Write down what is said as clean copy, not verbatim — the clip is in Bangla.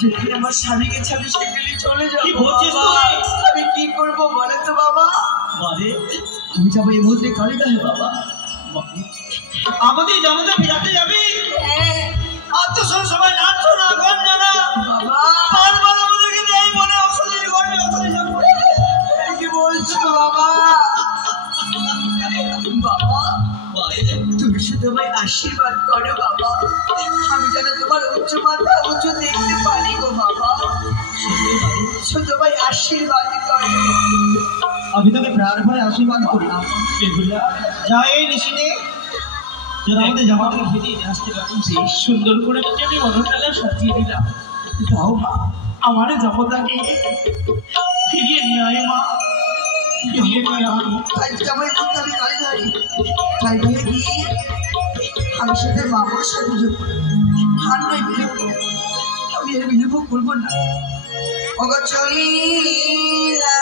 যেখানে আমার স্বামীকে ছাড়ে সেখানে চলে যাবো। কি বলছিস আমি কি করবো বলে তো বাবা? বলে আমি যাবো এই মুহূর্তে কালীঘাটে বাবা। আমাদের জামাতে ফেরাতে যাবি? আর তো সব সময় নাচছো না গঞ্জ না বাবা। বারবার আমাদেরকে নেই বলে অসুবিধা করবে কি বলছো বাবা? বাবা তুমি শুধু আমায় আশীর্বাদ করো বাবা, আমি যেন তোমার উচ্চ মাথা উঁচু দেখতে পারি গো বাবা। শুধু আমায় আশীর্বাদ করো। আমি তোকে প্রাণ ভরে আশীর্বাদ করলাম। যা এই নিশিনে যারা আমাদের জামাটাকে ফিরিয়ে আসতে পারছেন বেশ সুন্দর করে আমি মনটাকে সাজিয়ে দিলাম। যাও মা, আমার জামাটাকে ফিরিয়ে নিয়ে আয় মা, ফিরিয়ে নিয়ে আয়। আমি কালীঘাটে গিয়ে আমি সাথে বাবার সাথে যোগ করবো, আর নয় বিলোপ করবো। আমি আর বিলোপ করবো না। অগচলিলা